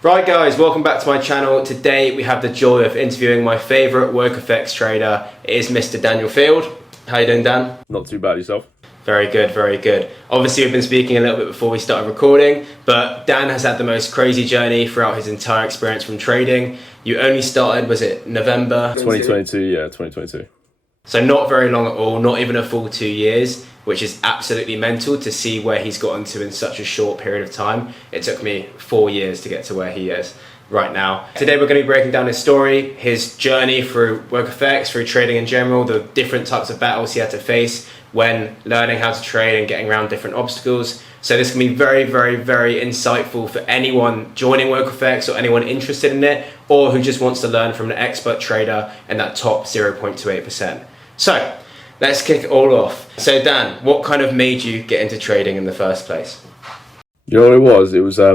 Right guys, welcome back to my channel. Today we have the joy of interviewing my favourite WokeFX trader. It is Mr. Dnfld. How you doing, Dan? Not too bad, yourself? Very good, very good. Obviously we've been speaking a little bit before we started recording, but Dan has had the most crazy journey throughout his entire experience from trading. You only started, was it November? 2022, yeah, 2022. So not very long at all, not even a full 2 years, which is absolutely mental to see where he's gotten to in such a short period of time. It took me 4 years to get to where he is right now. Today we're going to be breaking down his story, his journey through WokeFX, through trading in general, the different types of battles he had to face when learning how to trade and getting around different obstacles. So this can be very, very, very insightful for anyone joining WokeFX or anyone interested in it, or who just wants to learn from an expert trader in that top 0.28%. So let's kick it all off. So Dan, what kind of made you get into trading in the first place? You know what it was? It was, I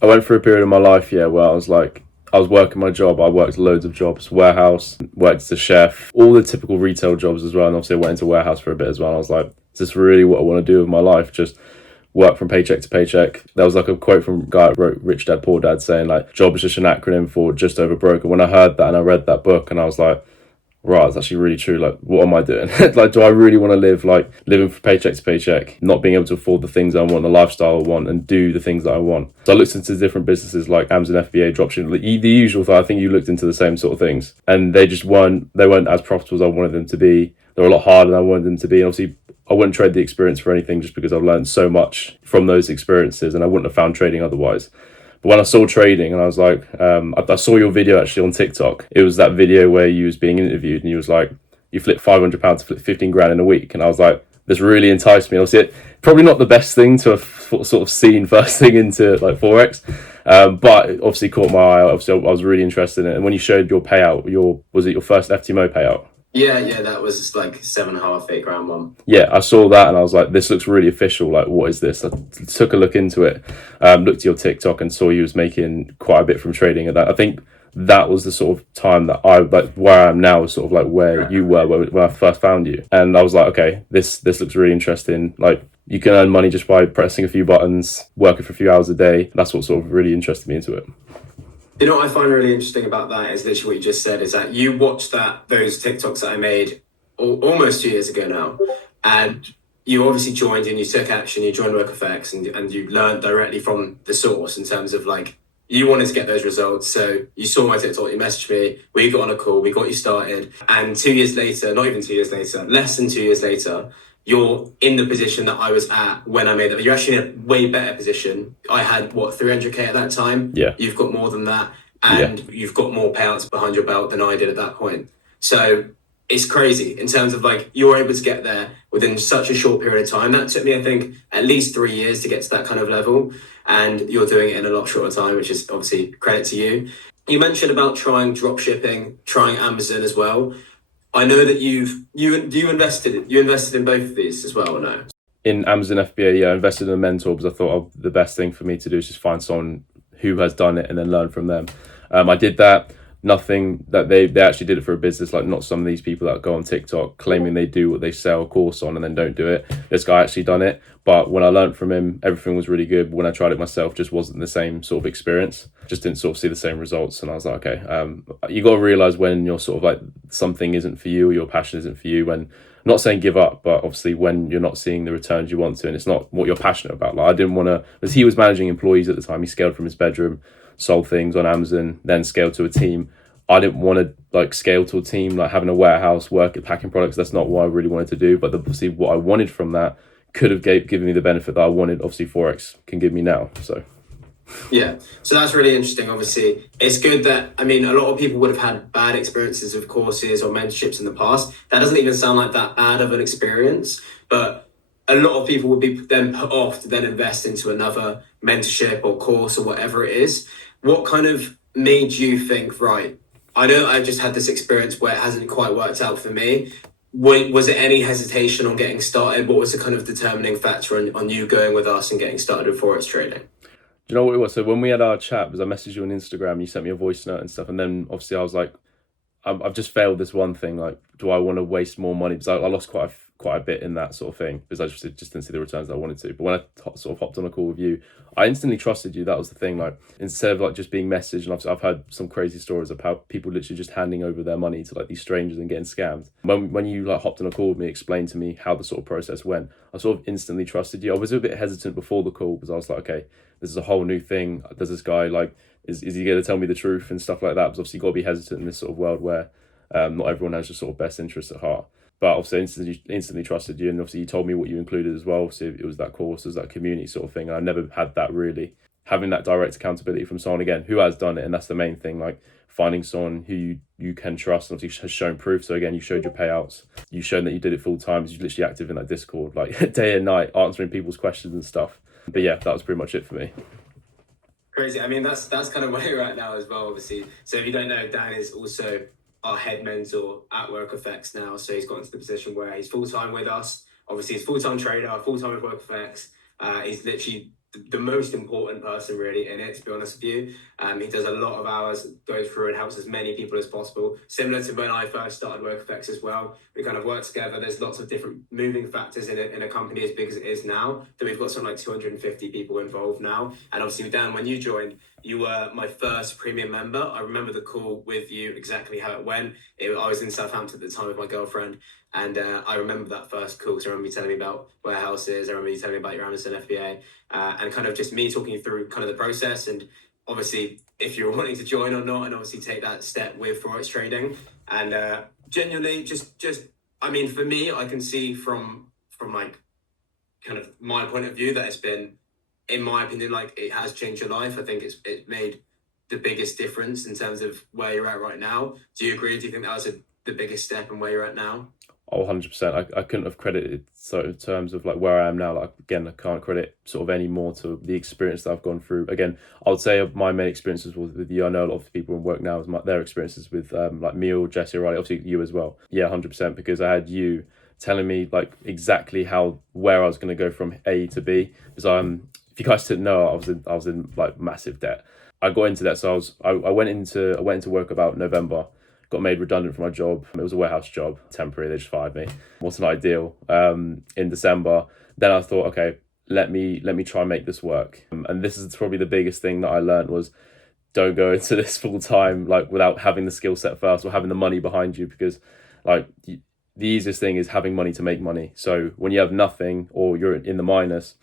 went through a period of my life, where I was working my job. I worked loads of jobs, warehouse, worked as a chef, all the typical retail jobs as well. And obviously I went into warehouse for a bit as well. And I was like, is this really what I want to do with my life? Just work from paycheck to paycheck. There was like a quote from a guy that wrote Rich Dad Poor Dad saying like, job is just an acronym for just over broke. And when I heard that and I read that book and I was like, right, it's actually really true. Like, what am I doing? Like, do I really want to live like living from paycheck to paycheck, not being able to afford the things I want, the lifestyle I want, and do the things that I want? So I looked into different businesses like Amazon FBA, dropshipping, the usual thing. I think you looked into the same sort of things, and they weren't as profitable as I wanted them to be. They were a lot harder than I wanted them to be. And obviously, I wouldn't trade the experience for anything just because I've learned so much from those experiences, and I wouldn't have found trading otherwise. But when I saw trading and I was like, I saw your video actually on TikTok. It was that video where you was being interviewed and you was like, you flipped £500 to flip 15 grand in a week. And I was like, this really enticed me. Obviously, probably not the best thing to have sort of seen first thing into like Forex, but it obviously caught my eye. Obviously, I was really interested in it. And when you showed your payout, was it your first FTMO payout? Yeah, that was like 7.5, 8 grand one. Yeah, I saw that and I was like, this looks really official. Like, what is this? I took a look into it, looked at your TikTok and saw you was making quite a bit from trading. And I think that was the sort of time that I, like where I am now, is sort of like where you were when I first found you. And I was like, okay, this looks really interesting. Like, you can earn money just by pressing a few buttons, working for a few hours a day. That's what sort of really interested me into it. You know what I find really interesting about that is literally what you just said, is that you watched those TikToks that I made almost 2 years ago now, and you obviously joined and you took action, you joined WokeFX and you learned directly from the source in terms of like, you wanted to get those results. So you saw my TikTok, you messaged me, we got on a call, we got you started, and 2 years later, not even 2 years later, less than 2 years later, you're in the position that I was at when I made that. You're actually in a way better position. I had, 300K at that time? Yeah. You've got more than that. And You've got more payouts behind your belt than I did at that point. So it's crazy in terms of like, you're able to get there within such a short period of time. That took me, I think, at least 3 years to get to that kind of level. And you're doing it in a lot shorter time, which is obviously credit to you. You mentioned about trying drop shipping, trying Amazon as well. I know that you invested in both of these as well, or no? In Amazon FBA, yeah, I invested in a mentor because I thought the best thing for me to do is just find someone who has done it and then learn from them. I did that. Nothing that they actually did it for a business, like not some of these people that go on TikTok claiming they do what they sell a course on and then don't do it. This guy actually done it, but when I learned from him, everything was really good. When I tried it myself, just wasn't the same sort of experience. Just didn't sort of see the same results. And I was like, okay, you got to realize when you're sort of like something isn't for you or your passion isn't for you. When I'm not saying give up, but obviously when you're not seeing the returns you want to, and it's not what you're passionate about. Like I didn't want to, because he was managing employees at the time. He scaled from his bedroom, sold things on Amazon, then scaled to a team. I didn't want to like scale to a team, like having a warehouse, work at packing products. That's not what I really wanted to do. But obviously what I wanted from that could have given me the benefit that I wanted. Obviously Forex can give me now. So yeah, so that's really interesting. Obviously, it's good that, I mean, a lot of people would have had bad experiences with courses or mentorships in the past. That doesn't even sound like that bad of an experience, but a lot of people would be then put off to then invest into another mentorship or course or whatever it is. What kind of made you think, right, I know I've just had this experience where it hasn't quite worked out for me. Was it any hesitation on getting started? What was the kind of determining factor on you going with us and getting started with Forex trading? Do you know what it was? So when we had our chat, because I messaged you on Instagram, you sent me a voice note and stuff. And then obviously I was like, I've just failed this one thing. Like, do I want to waste more money? Because I lost quite quite a bit in that sort of thing because I just didn't see the returns that I wanted to. But when I sort of hopped on a call with you, I instantly trusted you. That was the thing. Like, instead of like just being messaged, and I've heard some crazy stories of how people literally just handing over their money to like these strangers and getting scammed. When you like hopped on a call with me, explained to me how the sort of process went, I sort of instantly trusted you. I was a bit hesitant before the call because I was like, okay, this is a whole new thing. Does this guy like, is he going to tell me the truth and stuff like that? Because obviously you got to be hesitant in this sort of world where not everyone has your sort of best interests at heart. But obviously instantly trusted you, and obviously you told me what you included as well. So it was that course, it was that community sort of thing, and I never had that really. Having that direct accountability from someone again who has done it, and that's the main thing. Like finding someone who you can trust, and obviously has shown proof. So again, you showed your payouts, you shown that you did it full time. You're literally active in that Discord, like day and night, answering people's questions and stuff. But yeah, that was pretty much it for me. Crazy. I mean, that's kind of where you're at now as well, obviously. So if you don't know, Dan is also our head mentor at WokeFX now. So he's gotten to the position where he's full-time with us. Obviously, he's full-time trader, full-time with WokeFX. He's literally the most important person really in it, to be honest with you. He does a lot of hours, goes through and helps as many people as possible. Similar to when I first started WokeFX as well. We kind of work together. There's lots of different moving factors in a company as big as it is now. That we've got something like 250 people involved now. And obviously, Dan, when you joined, you were my first premium member. I remember the call with you, exactly how it went. I was in Southampton at the time with my girlfriend. And I remember that first call because I remember you telling me about warehouses. I remember you telling me about your Amazon FBA and kind of just me talking you through kind of the process and obviously if you're wanting to join or not, and obviously take that step with Forex trading. And genuinely, just I mean, for me, I can see from like kind of my point of view that it's been, in my opinion, like it has changed your life. I think it's made the biggest difference in terms of where you're at right now. Do you agree? Do you think that was the biggest step in where you're at now? Oh, 100%. I couldn't have credited so in terms of like where I am now. Like again, I can't credit sort of any more to the experience that I've gone through. Again, I would say my main experiences with you. I know a lot of the people in work now their experiences with like Neil, Jesse, O'Reilly, obviously you as well. Yeah, 100%. Because I had you telling me like exactly where I was going to go from A to B. Because if you guys didn't know, I was in like massive debt. I got into that, so I went into work about November. Got made redundant from my job. It was a warehouse job, temporary. They just fired me. Wasn't ideal. In December, then I thought, okay, let me try and make this work. And this is probably the biggest thing that I learned was don't go into this full time like without having the skill set first or having the money behind you, because like the easiest thing is having money to make money. So when you have nothing or you're in the minus,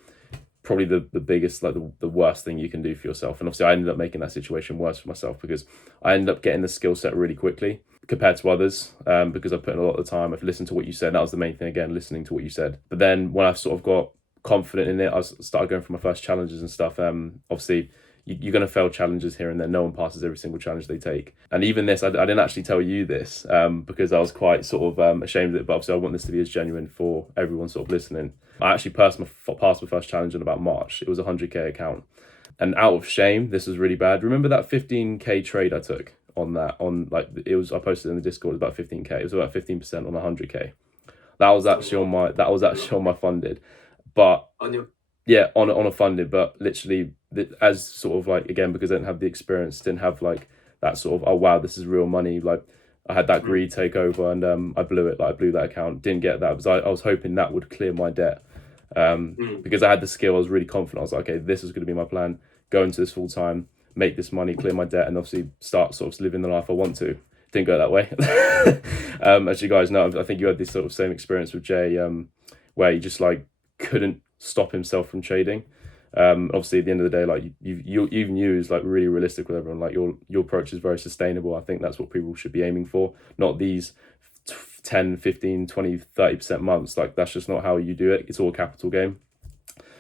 probably the biggest, like the worst thing you can do for yourself. And obviously I ended up making that situation worse for myself because I ended up getting the skill set really quickly compared to others, because I put in a lot of the time. I've listened to what you said. That was the main thing, again, listening to what you said. But then when I sort of got confident in it, I started going for my first challenges and stuff. Obviously you're going to fail challenges here and there. No one passes every single challenge they take. And even this, I didn't actually tell you this because I was quite sort of ashamed of it. But obviously I want this to be as genuine for everyone sort of listening. I actually passed my first challenge in about March. It was a 100k account. And out of shame, this was really bad. Remember that 15k trade I took on that? I posted in the Discord, it was about 15k. It was about 15% on 100k. That was actually on my funded. But yeah, on a funded, but literally as sort of like, again, because I didn't have the experience, didn't have like that sort of, oh wow, this is real money. Like I had that greed take over and I blew it. Like I blew that account, didn't get that because I was hoping that would clear my debt. Because I had the skill, I was really confident. I was like, okay, this is going to be my plan. Go into this full time, make this money, clear my debt, and obviously start sort of living the life I want to. Didn't go that way. As you guys know, I think you had this sort of same experience with Jay, where he just like couldn't stop himself from trading. Obviously at the end of the day, like you even you is like really realistic with everyone. Like your approach is very sustainable. I think that's what people should be aiming for, not these 10, 15, 20, 30% months. Like that's just not how you do it. It's all a capital game.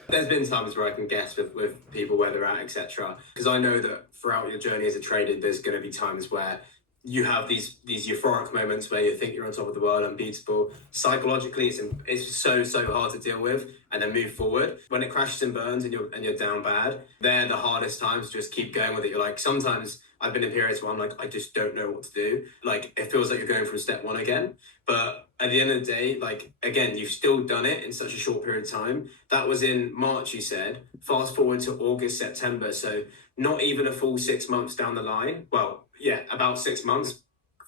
There's been times where I can guess with people where they're at, etc. Because I know that throughout your journey as a trader, there's going to be times where you have these euphoric moments where you think you're on top of the world, unbeatable. Psychologically, it's so hard to deal with and then move forward. When it crashes and burns and you're down bad, they're the hardest times to just keep going with it. You're like, sometimes I've been in periods where I'm like, I just don't know what to do. Like it feels like you're going from step one again. But at the end of the day, like again, you've still done it in such a short period of time. That was in March, you said. Fast forward to August, September. So not even a full 6 months down the line. Well, yeah, about 6 months.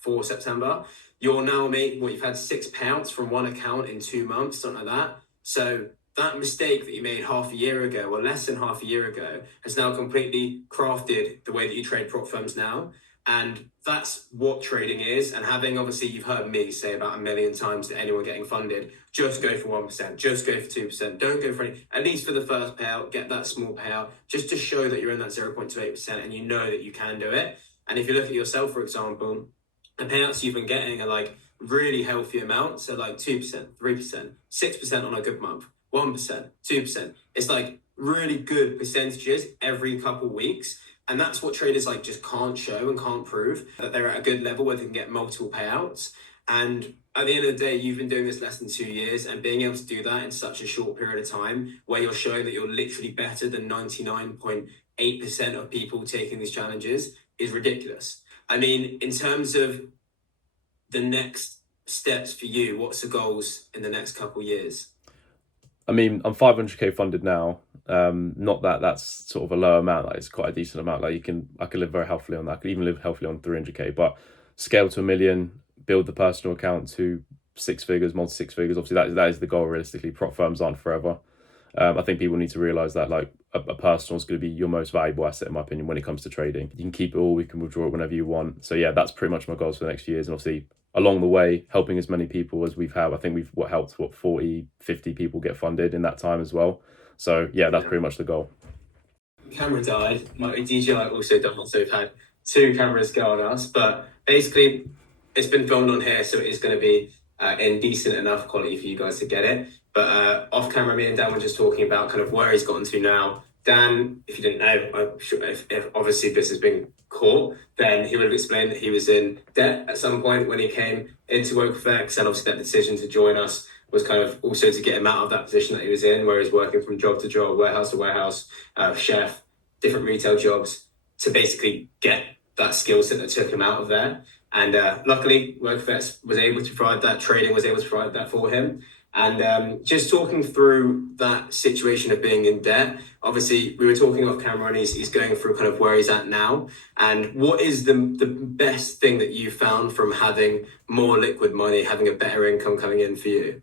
for September, you're now you've had 6 payouts from one account in 2 months, something like that. So that mistake that you made half a year ago, or less than half a year ago, has now completely crafted the way that you trade prop firms now. And that's what trading is. And having, obviously, you've heard me say about 1 million times to anyone getting funded, just go for 1%, just go for 2%, don't go for any, at least for the first payout, get that small payout, just to show that you're in that 0.28% and you know that you can do it. And if you look at yourself, for example, the payouts you've been getting are like really healthy amounts. So like 2%, 3%, 6% on a good month, 1%, 2%. It's like really good percentages every couple weeks. And that's what traders like just can't show and can't prove, that they're at a good level where they can get multiple payouts. And at the end of the day, you've been doing this less than 2 years, and being able to do that in such a short period of time where you're showing that you're literally better than 99.8% of people taking these challenges is ridiculous. I mean, in terms of the next steps for you, what's the goals in the next couple of years? I mean, I'm 500k funded now. Not that that's sort of a low amount. Like, it's quite a decent amount. Like, I could live very healthily on that. I could even live healthily on 300k. But scale to 1 million, build the personal account to 6 figures, multi 6 figures. Obviously, that is the goal. Realistically, prop firms aren't forever. I think people need to realize that like a personal is going to be your most valuable asset, in my opinion, when it comes to trading. You can keep it all, you can withdraw it whenever you want. So yeah, that's pretty much my goals for the next few years. And obviously, along the way, helping as many people as we've had. I think we've helped 40, 50 people get funded in that time as well. So yeah, that's pretty much the goal. Camera died. My DJI also died, so we've had 2 cameras go on us. But basically, it's been filmed on here, so it is going to be in decent enough quality for you guys to get it. But off camera, me and Dan were just talking about kind of where he's gotten to now. Dan, if you didn't know, I'm sure if obviously this has been caught, then he would have explained that he was in debt at some point when he came into WokeFX, and obviously that decision to join us was kind of also to get him out of that position that he was in, where he's working from job to job, warehouse to warehouse, chef, different retail jobs, to basically get that skill set that took him out of there. And luckily, WokeFX was able to provide that, trading was able to provide that for him. And just talking through that situation of being in debt, obviously we were talking off camera, and he's going through kind of where he's at now. And what is the best thing that you found from having more liquid money, having a better income coming in for you?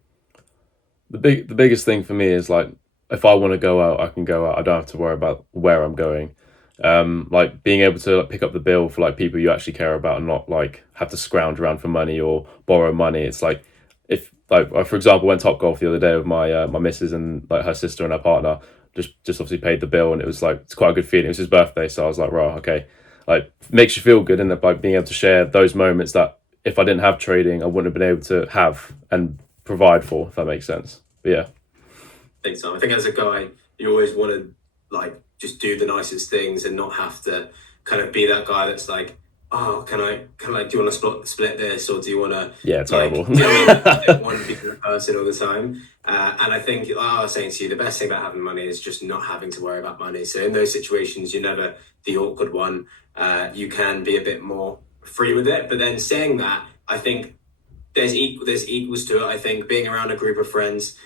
The biggest thing for me is like, if I want to go out, I can go out. I don't have to worry about where I'm going. Like being able to pick up the bill for like people you actually care about, and not like have to scrounge around for money or borrow money. It's like, if like I, for example, went top golf the other day with my my missus and like her sister and her partner, just obviously paid the bill, and it was like, it's quite a good feeling. It was his birthday, so I was like, right, okay, like makes you feel good, and by being able to share those moments that if I didn't have trading, I wouldn't have been able to have and provide for, if that makes sense. But yeah, Big time. I think as a guy, you always want to like just do the nicest things and not have to kind of be that guy that's like, oh, can I do you want to split this, or do you want to? yeah, terrible. Like, do you know what I mean? I don't want to be that person all the time. And I think, like I was saying to you, the best thing about having money is just not having to worry about money. So in those situations, you're never the awkward one. You can be a bit more free with it. But then saying that, I think there's equals to it. I think being around a group of friends,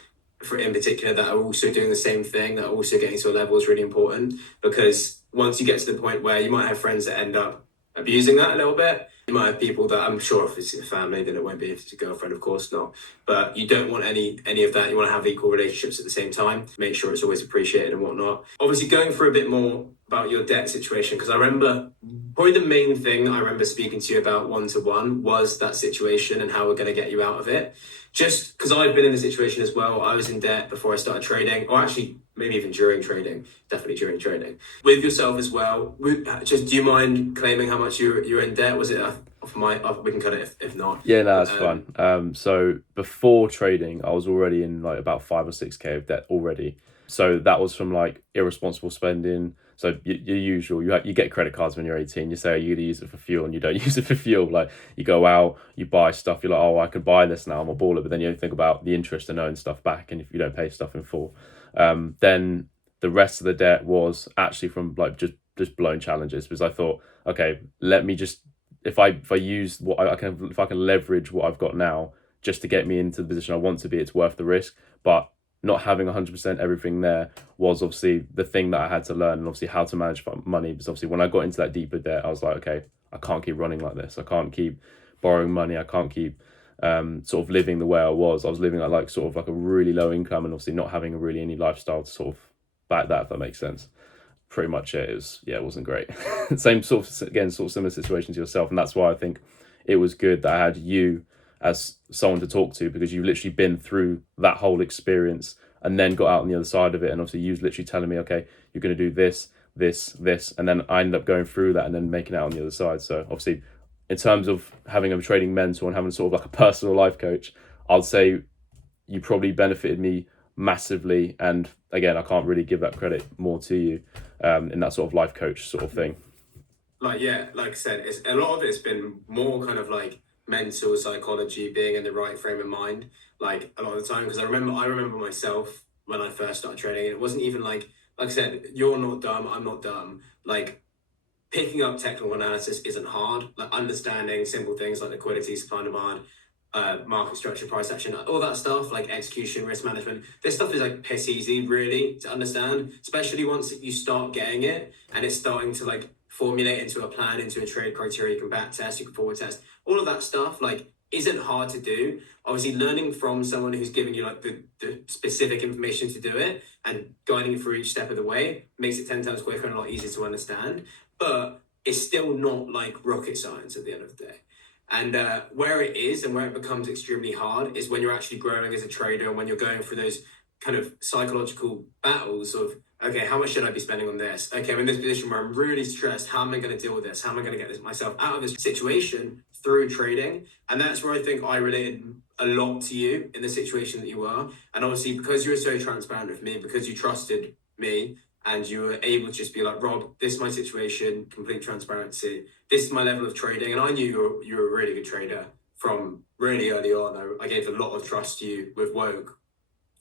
in particular, that are also doing the same thing, that are also getting to a level, is really important, because once you get to the point where you might have friends that end up abusing that a little bit, you might have people that, I'm sure if it's a family, then it won't be if it's a girlfriend, of course not, but you don't want any of that. You want to have equal relationships at the same time, make sure it's always appreciated and whatnot. Obviously, going through a bit more about your debt situation, because I remember probably the main thing I remember speaking to you about one-to-one was that situation and how we're going to get you out of it. Just because I've been in the situation as well. I was in debt before I started trading, or actually maybe even during trading, definitely during trading. With yourself as well, just, do you mind claiming how much you're in debt? Was it we can cut it if not. Yeah, no, that's fine. So before trading, I was already in like about 5 or 6k of debt already. So that was from like irresponsible spending. So your usual, you get credit cards when you're 18. You say you're going to use it for fuel, and you don't use it for fuel. Like, you go out, you buy stuff. You're like, oh, I could buy this now, I'm a baller. But then you don't think about the interest and owing stuff back, and if you don't pay stuff in full. Then the rest of the debt was actually from like just blown challenges, because I thought, okay, let me just, if I use what I can, if I can leverage what I've got now just to get me into the position I want to be, it's worth the risk. But not having 100% everything there was obviously the thing that I had to learn, and obviously how to manage money. Because obviously when I got into that deeper debt, I was like, okay, I can't keep running like this. I can't keep borrowing money. I can't keep sort of living the way I was. I was living at like sort of like a really low income, and obviously not having a really any lifestyle to sort of back that, if that makes sense. Pretty much it was, yeah, it wasn't great. Same sort of, again, sort of similar situation to yourself, and that's why I think it was good that I had you as someone to talk to, because you've literally been through that whole experience and then got out on the other side of it. And obviously you was literally telling me, okay, you're going to do this, this, and then I ended up going through that and then making it out on the other side. So obviously, in terms of having a trading mentor and having sort of like a personal life coach, I'd say you probably benefited me massively. And again, I can't really give that credit more to you in that sort of life coach sort of thing. Like, yeah, like I said, it's a lot of it's been more kind of like mental psychology, being in the right frame of mind, like a lot of the time. Because I remember myself when I first started trading, it wasn't even like I said, you're not dumb, I'm not dumb. Like, picking up technical analysis isn't hard. Like, understanding simple things like liquidity, supply and demand, market structure, price action, all that stuff, like execution, risk management. This stuff is like piss easy, really, to understand, especially once you start getting it and it's starting to like formulate into a plan, into a trade criteria. You can back test, you can forward test, all of that stuff. Like, isn't hard to do. Obviously, learning from someone who's giving you like the specific information to do it and guiding you through each step of the way makes it 10 times quicker and a lot easier to understand. But it's still not like rocket science at the end of the day. And where it is and where it becomes extremely hard is when you're actually growing as a trader and when you're going through those kind of psychological battles of, okay, how much should I be spending on this? Okay, I'm in this position where I'm really stressed. How am I going to deal with this? How am I going to get myself out of this situation through trading? And that's where I think I related a lot to you in the situation that you were. And obviously, because you were so transparent with me, because you trusted me, and you were able to just be like, Rob, this is my situation, complete transparency. This is my level of trading. And I knew you were a really good trader from really early on. I gave a lot of trust to you with Woke.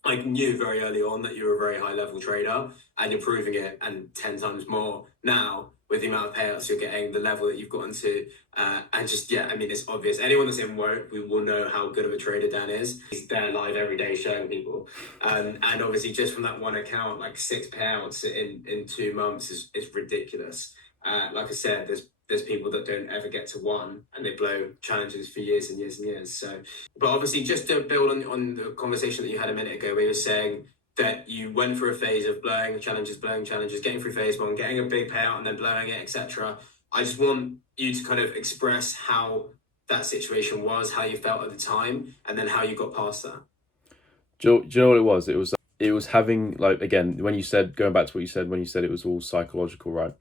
I knew very early on that you were a very high level trader, and you're proving it, and 10 times more now with the amount of payouts you're getting, the level that you've gotten to. And just, yeah, I mean, it's obvious. Anyone that's in Woke, we will know how good of a trader Dan is. He's there live every day showing people. And obviously, just from that one account, like 6 payouts in 2 months is ridiculous. Like I said, there's people that don't ever get to one, and they blow challenges for years and years and years. So, but obviously, just to build on the conversation that you had a minute ago, where you were saying that you went through a phase of blowing challenges, getting through phase one, getting a big payout, and then blowing it, etc. I just want you to kind of express how that situation was, how you felt at the time, and then how you got past that. Do you know what it was? It was having, like, again, when you said, going back to what you said when you said it was all psychological, right?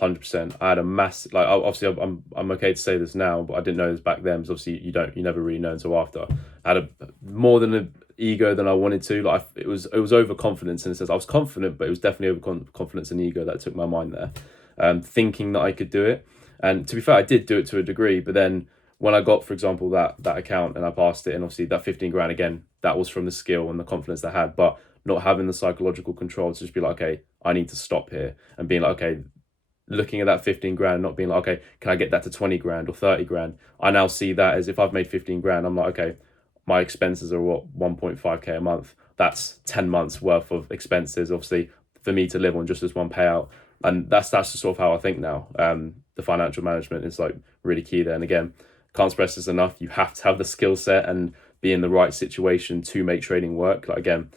100%. I had a massive, like, obviously I'm okay to say this now, but I didn't know this back then, because obviously you never really know until after. I had a more than an ego than I wanted to. Like, it was overconfidence in a sense. I was confident, but it was definitely overconfidence and ego that took my mind there. Thinking that I could do it. And to be fair, I did do it to a degree, but then when I got, for example, that account and I passed it, and obviously that 15 grand, again, that was from the skill and the confidence I had, but not having the psychological control to just be like, okay, I need to stop here, and being like, okay, looking at that 15 grand, not being like, okay, can I get that to 20 grand or 30 grand? I now see that as, if I've made 15 grand, I'm like, okay, my expenses are what, 1.5k a month. That's 10 months worth of expenses, obviously, for me to live on just as one payout. And that's just sort of how I think now. The financial management is like really key there. And again, can't stress this enough. You have to have the skill set and be in the right situation to make trading work. Like, again,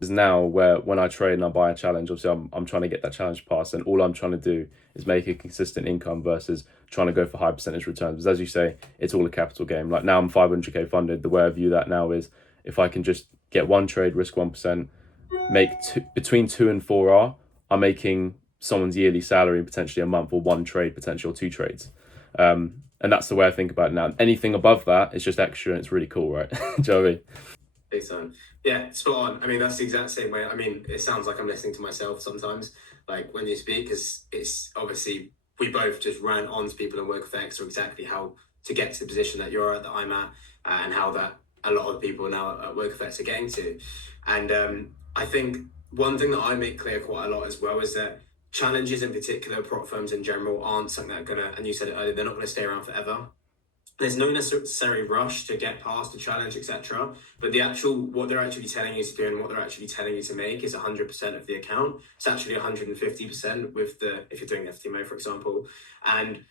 is now where when I trade and I buy a challenge, obviously I'm trying to get that challenge passed, and all I'm trying to do is make a consistent income versus trying to go for high percentage returns. Because as you say, it's all a capital game. Like, now I'm 500k funded. The way I view that now is, if I can just get one trade, risk 1%, make between 2 and 4R, I'm making someone's yearly salary potentially a month, or one trade potentially, or 2 trades. And that's the way I think about it now. Anything above that is just extra, and it's really cool, right? Do you know what I mean? Big time. Yeah, spot on. I mean, that's the exact same way. I mean, it sounds like I'm listening to myself sometimes, like when you speak, because it's obviously, we both just ran on to people in WokeFX, or exactly how to get to the position that you're at, that I'm at, and how that a lot of people now at WokeFX are getting to. And I think one thing that I make clear quite a lot as well is that challenges in particular, prop firms in general, aren't something that are gonna, and you said it earlier, they're not gonna stay around forever. There's no necessary rush to get past the challenge, etc. But what they're actually telling you to do and what they're actually telling you to make is 100% of the account. It's actually 150% with if you're doing FTMO, for example. And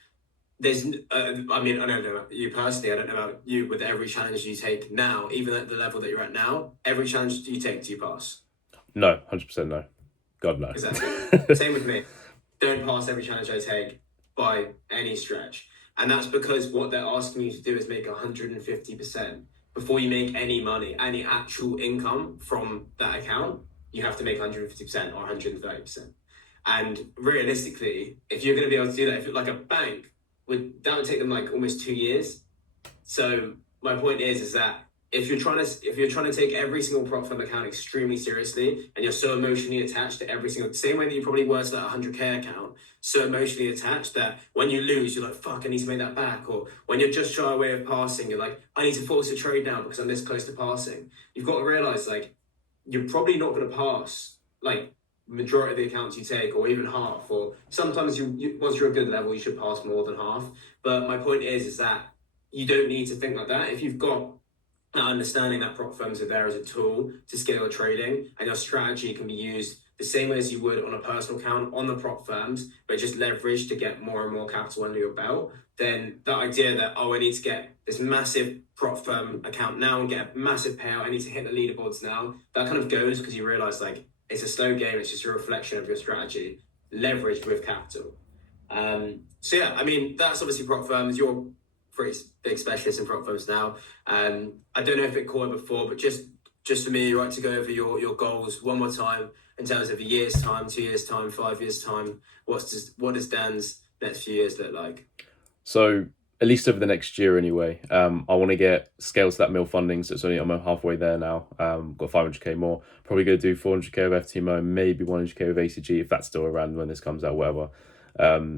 I mean, I don't know about you personally. I don't know about you. With every challenge you take now, even at the level that you're at now, every challenge you take, do you pass? No, 100% no. God no. Exactly. Same with me. Don't pass every challenge I take by any stretch. And that's because what they're asking you to do is make 150%. Before you make any money, any actual income from that account, you have to make 150% or 130%. And realistically, if you're going to be able to do that, if you're like a bank, that would take them like almost 2 years. So my point is that if you're trying to take every single prop firm account extremely seriously, and you're so emotionally attached to every single, same way that you probably were to that 100K account, so emotionally attached that when you lose, you're like, fuck, I need to make that back. Or when you're just shy away of passing, you're like, I need to force a trade now because I'm this close to passing. You've got to realize, like, you're probably not going to pass like majority of the accounts you take, or even half. Or sometimes you once you're a good level, you should pass more than half. But my point is that you don't need to think like that. If you've got understanding that prop firms are there as a tool to scale your trading, and your strategy can be used the same way as you would on a personal account on the prop firms, but just leverage to get more and more capital under your belt, then that idea that, oh, I need to get this massive prop firm account now and get a massive payout, I need to hit the leaderboards now, that kind of goes because you realize, like, it's a slow game, it's just a reflection of your strategy leveraged with capital. So yeah, I mean, that's obviously prop firms. You're pretty big specialist in prop firms now. I don't know if it caught it before, but just for me, you like to go over your goals one more time in terms of a year's time, 2 years time, 5 years time. What does Dan's next few years look like? So at least over the next year anyway, I want to get scale to that mil funding. So it's only, I'm halfway there now. Got 500K more. Probably going to do 400K of FTMO, maybe 100K of ACG if that's still around when this comes out, whatever.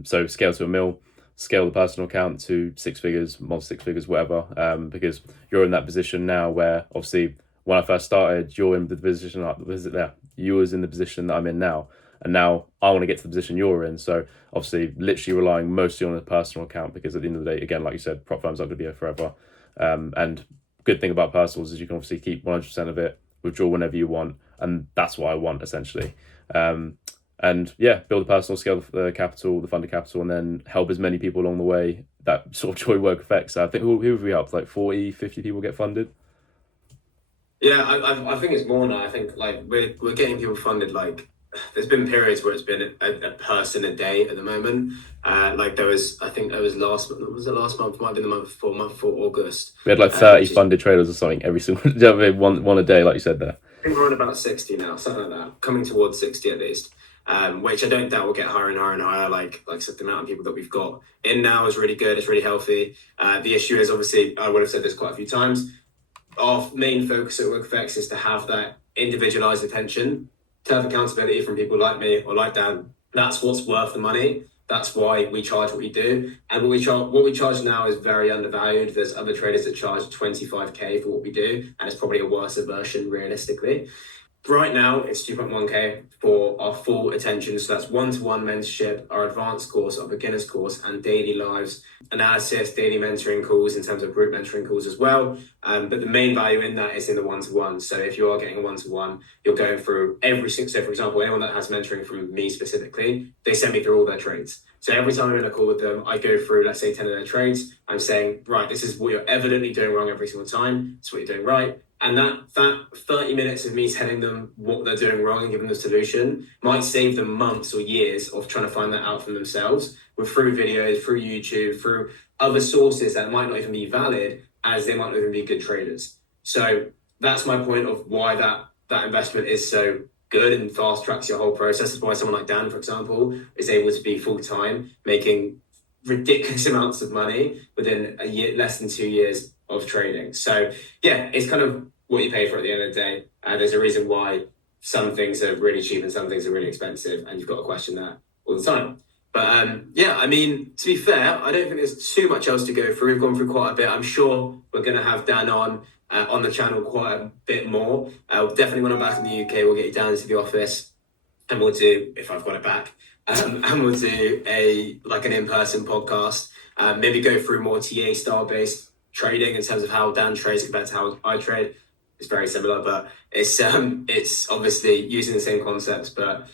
So scale to a mil, scale the personal account to 6 figures, multi 6 figures, whatever. Because you're in that position now where obviously when I first started, you're in the position you was in the position that I'm in now. And now I want to get to the position you're in. So obviously literally relying mostly on a personal account, because at the end of the day, again, like you said, prop firms aren't going to be here forever. And good thing about personals is you can obviously keep 100% of it, withdraw whenever you want. And that's what I want essentially. And yeah, build a personal, scale the capital, the funded capital, and then help as many people along the way that sort of join WokeFX. I think who have we helped? Like 40, 50 people get funded? Yeah, I think it's more now. I think like we're getting people funded. Like, there's been periods where it's been a person a day at the moment. Like there was, I think there was last month? Might have been the month before August. We had like 30 funded traders or something every single one a day, like you said there. I think we're on about 60 now, something like that, coming towards 60 at least. Which I don't doubt will get higher and higher and higher. Like I said, the amount of people that we've got in now is really good. It's really healthy. The issue is, obviously, I would have said this quite a few times, our main focus at WokeFX is to have that individualized attention, to have accountability from people like me or like Dan. That's what's worth the money. That's why we charge what we do. And what we charge now is very undervalued. There's other traders that charge 25K for what we do, and it's probably a worse version realistically. Right now, it's 2.1K for our full attention. So that's one-to-one mentorship, our advanced course, our beginner's course, and daily lives, analysis, daily mentoring calls in terms of group mentoring calls as well. But the main value in that is in the one-to-one. So if you are getting a one-to-one, you're going through every single, so for example, anyone that has mentoring from me specifically, they send me through all their trades. So every time I'm in a call with them, I go through, let's say, 10 of their trades. I'm saying, right, this is what you're evidently doing wrong every single time. It's what you're doing right. And that 30 minutes of me telling them what they're doing wrong and giving them the solution might save them months or years of trying to find that out for themselves, with through videos, through YouTube, through other sources that might not even be valid, as they might not even be good traders. So that's my point of why that investment is so good and fast tracks your whole process. That's why someone like Dan, for example, is able to be full-time, making ridiculous amounts of money within a year, less than 2 years of trading. So yeah, it's kind of what you pay for at the end of the day. There's a reason why some things are really cheap and some things are really expensive, and you've got to question that all the time. But yeah, I mean, to be fair, I don't think there's too much else to go through. We've gone through quite a bit. I'm sure we're going to have Dan on the channel quite a bit more. Definitely when I'm back in the UK, we'll get you down to the office, and we'll do, if I've got it back, and we'll do an in-person podcast. Maybe go through more TA style based trading in terms of how Dan trades compared to how I trade. it's very similar, but it's obviously using the same concepts, but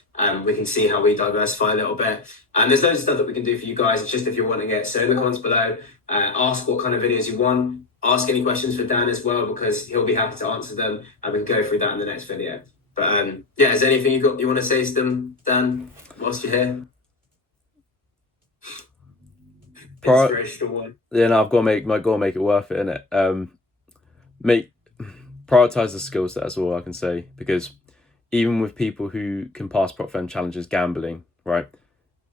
we can see how we diversify a little bit. And there's loads of stuff that we can do for you guys. It's just if you're wanting it. So in the comments below, ask what kind of videos you want. Ask any questions for Dan as well, because he'll be happy to answer them, and we can go through that in the next video. But yeah, is there anything you want to say to them, Dan, whilst you're here? Inspirational one. Yeah, no, I've got to make it worth it, innit? Prioritize the skill set. That's all I can say, because even with people who can pass prop firm challenges gambling, right,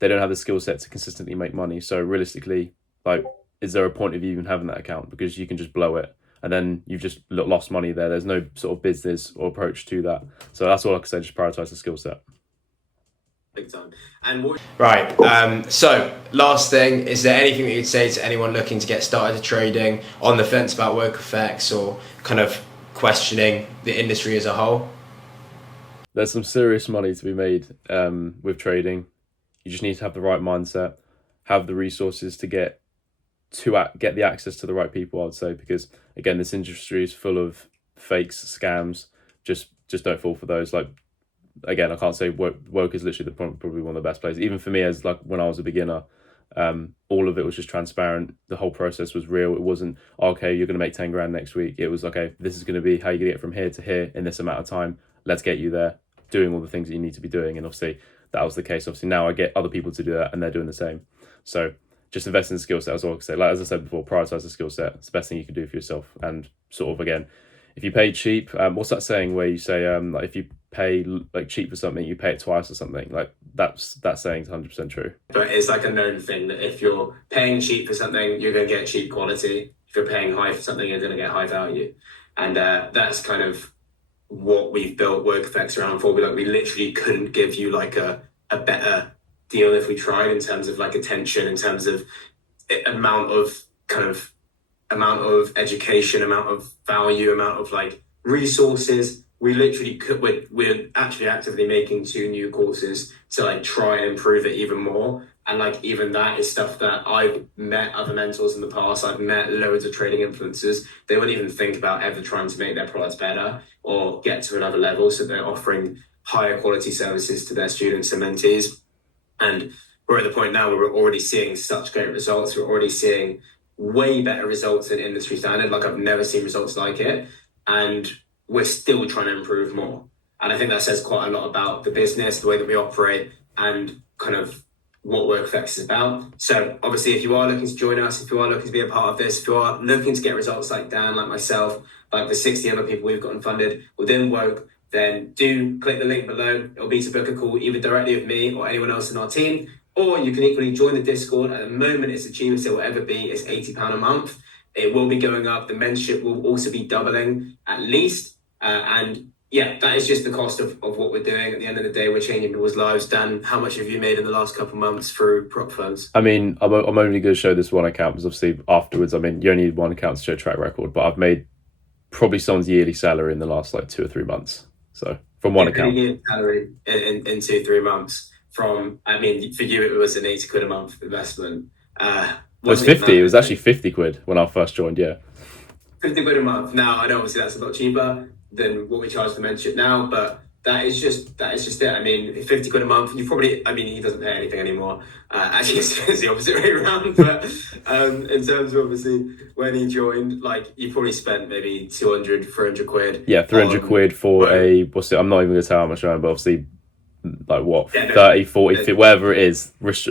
they don't have the skill set to consistently make money. So realistically, like, is there a point of you even having that account? Because you can just blow it, and then you've just lost money there. There's no sort of business or approach to that. So that's all I can say. Just prioritize the skill set. Big time. And right. So last thing, is there anything that you'd say to anyone looking to get started trading, on the fence about WokeFX, or kind of questioning the industry as a whole? There's some serious money to be made with trading. You just need to have the right mindset, have the resources to get the access to the right people, I'd say, because again, this industry is full of fakes, scams. Just don't fall for those. Like, again, I can't say Woke is literally probably one of the best places. Even for me, as like when I was a beginner, all of it was just transparent. The whole process was real. It wasn't, okay, you're going to make 10 grand next week. It was, okay, this is going to be how you're going to get from here to here in this amount of time. Let's get you there, doing all the things that you need to be doing. And obviously that was the case. Obviously now I get other people to do that, and they're doing the same. So just invest in the skill set, as well. Like, as I said before, prioritize the skill set. It's the best thing you can do for yourself. And sort of, again, if you pay cheap, what's that saying where you say, like, if you pay like cheap for something, you pay it twice or something? Like, that saying's 100% true. But it's like a known thing that if you're paying cheap for something, you're going to get cheap quality. If you're paying high for something, you're going to get high value. And that's kind of what we've built WokeFX around for. We literally couldn't give you like a better deal if we tried, in terms of like attention, in terms of amount of education, amount of value, amount of like resources. We literally could. We're actually actively making 2 new courses to like try and improve it even more. And like, even that is stuff that I've met other mentors in the past. I've met loads of trading influencers. They wouldn't even think about ever trying to make their products better or get to another level. So they're offering higher quality services to their students and mentees. And we're at the point now where we're already seeing such great results. We're already seeing way better results than industry standard. Like, I've never seen results like it. And we're still trying to improve more. And I think that says quite a lot about the business, the way that we operate, and kind of what WokeFX is about. So obviously, if you are looking to join us, if you are looking to be a part of this, if you are looking to get results like Dan, like myself, like the 60 other people we've gotten funded within Woke, then do click the link below. It'll be to book a call either directly with me or anyone else in our team, or you can equally join the Discord. At the moment, it's the cheapest it will ever be. It's £80 a month. It will be going up. The mentorship will also be doubling at least. And yeah, that is just the cost of what we're doing. At the end of the day, we're changing people's lives. Dan, how much have you made in the last couple of months through prop firms? I mean, I'm only going to show this one account, because obviously afterwards, I mean, you only need one account to show track record, but I've made probably someone's yearly salary in the last like 2 or 3 months. So from one account. Yearly salary in 2-3 months. From, I mean, for you, it was an 80 quid a month investment. It was 50. It was actually 50 quid when I first joined. Yeah. 50 quid a month. Now, I know obviously that's a lot cheaper than what we charge for mentorship now, but that is just it. I mean, 50 quid a month, you probably, I mean, he doesn't pay anything anymore. Actually, it's the opposite way around. But in terms of obviously when he joined, like, you probably spent maybe 200, 300 quid. Yeah, 300 quid for what's it? I'm not even going to tell how much I am, but obviously, like what, 30, 40, 50, whatever it is, risk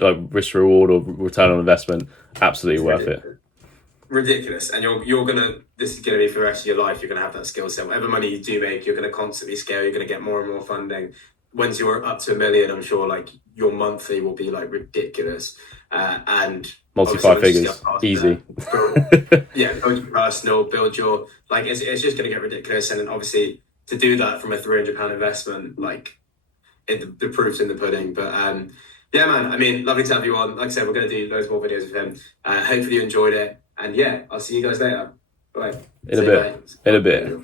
reward or return on investment, absolutely worth it. Ridiculous. And this is gonna be for the rest of your life. You're gonna have that skill set. Whatever money you do make, you're gonna constantly scale. You're gonna get more and more funding. Once you're up to $1 million, I'm sure like your monthly will be like ridiculous. And multi-5 figures, easy. Build your personal, build your, like, it's just gonna get ridiculous. And then obviously to do that from a £300 investment, like, the proof's in the pudding. But yeah, man, I mean, lovely to have you on. Like I said, we're going to do loads more videos with him. Hopefully you enjoyed it. And yeah, I'll see you guys later. Bye. In a bit.